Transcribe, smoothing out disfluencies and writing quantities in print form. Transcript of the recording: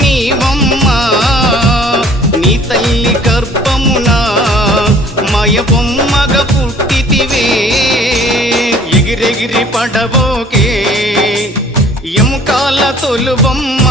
నీవమ్మా నీ తల్లి గర్భమున మాయ బొమ్మగ పుట్టితివే ఎగిరెగిరి పడబోకే ఎముకాల తొలుబొమ్మ